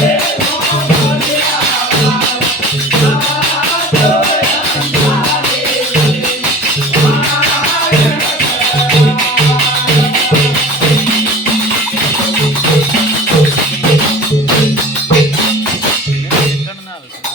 Yeah.